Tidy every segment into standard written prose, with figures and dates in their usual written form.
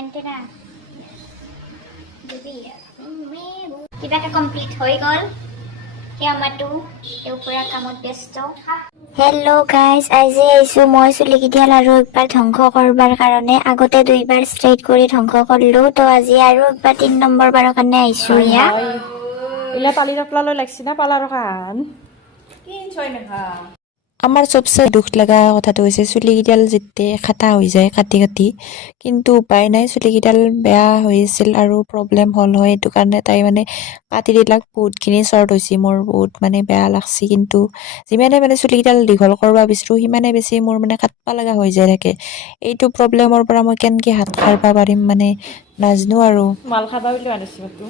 Antenna কিবাকে complete হৈ গ'ল আমাৰটো পুৰা কামত ব্যস্ত হেল্ল' গাইজ আজি আহিছোঁ মই চুলিকেইডাল আৰু একবাৰ ধ্বংস কৰবাৰ কাৰণে আগতে 2 বাৰ ষ্ট্ৰেইট কৰি ধ্বংস কৰিলোঁ তো আজি আৰু একবাৰ 3 নম্বৰ বাৰৰ কাৰণে আহিছোঁ ইয়া ইলা পালি ৰকলালৈ লাগছি না পালাৰ খান কি ছয় মেখা আমাৰ চবচে দুখ লগা কথাটো হৈছে চুলিকেইডাল যেতিয়া খাটা হৈ যায় কাটি কাটি কিন্তু উপায় নাই চুলিকেইডাল বেয়া হৈ আছিল আৰু প্ৰব্লেম হ'ল হয় এইটো কাৰণে তাই মানে কাটি দিলাক বহুতখিনি শ্বৰ্ট হৈছে মোৰ বহুত মানে বেয়া লাগছি কিন্তু যিমানে মানে চুলিকেইডাল দীঘল কৰিব বিচাৰোঁ সিমানে বেছি মোৰ মানে কাটবা লগা হৈ যায় থাকে এইটো প্ৰব্লেমৰ পৰা মই কেনেকৈ হাত সাৰিব পাৰিম মানে নাজানো আৰু মাল খাবা বুলি আনিছি মতো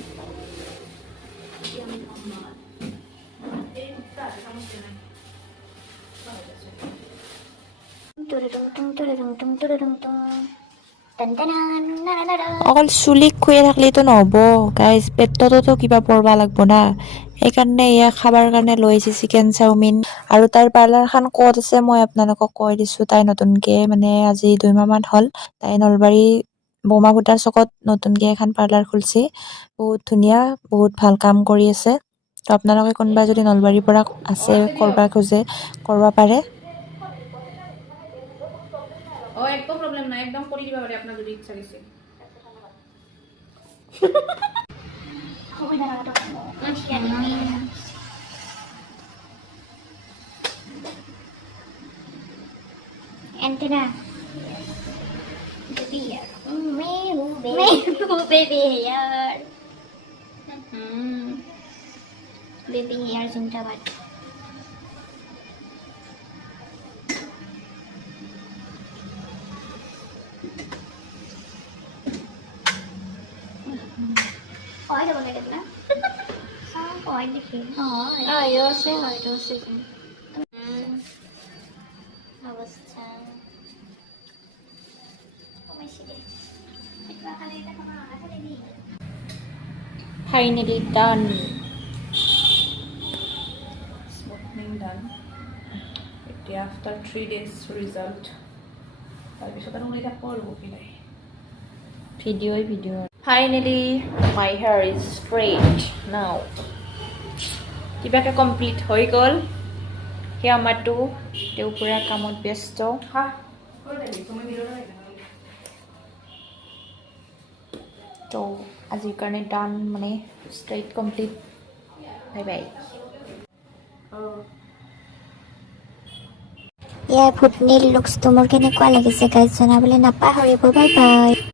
অকল চুলিক খুৱাই থাকিলেতো নহ'ব গাইজ পেটতো কিবা পৰবা লাগব না সেইকাৰণে ইয়াক খাবৰ কাৰণে লৈ আহিছে চিকেন চাওমিন আৰু তাইৰ পাৰ্লাৰখন ক'ত আছে মই আপোনালোকক কৈ দিছোঁ তাই নতুনকৈ মানে আজি 2 মাহমান হ'ল তাই নলবাৰী বোমাভুটাৰ চকত নতুনকৈ এখন পাৰ্লাৰ খুলিছে বহুত ধুনীয়া বহুত ভাল কাম কৰি আছে তো আপোনালোকে কোনোবা যদি নলবাৰীৰ পৰা আছে কৰিব খোজে কৰিব পাৰে একদম প্ৰব্লেম নাই একদম কৰি দিবা পাৰে আপোনাৰ যদি ইচ্ছা গৈছে Antenna. Baby hair. Baby hair. Baby hair Zindabad. Hỏi đâu này được lắm. Sao hỏi đi kì? Hỏi. Yo sé hỏi đâu sé. অবস্থা ফাইনেলি ডান স্মুথনিং ডান এতিয়া আফটাৰ 3 days ৰিজাল্ট তাৰপিছত আৰু ওলাই থাকব আৰু কি নাই video finally my hair is straight now কিবাকে কমপ্লিট হৈ গ'ল সেই আমাৰটো পুৰা কামত ব্যস্ত তো আজিৰ কাৰণে ডান মানে ষ্ট্ৰেইট কমপ্লিট বাই বাই ইয়াৰ ফুটনিল লুকছটো মোৰ কেনেকুৱা লাগিছে গাইজ জনাবলৈ নাপাহৰিব বাই বাই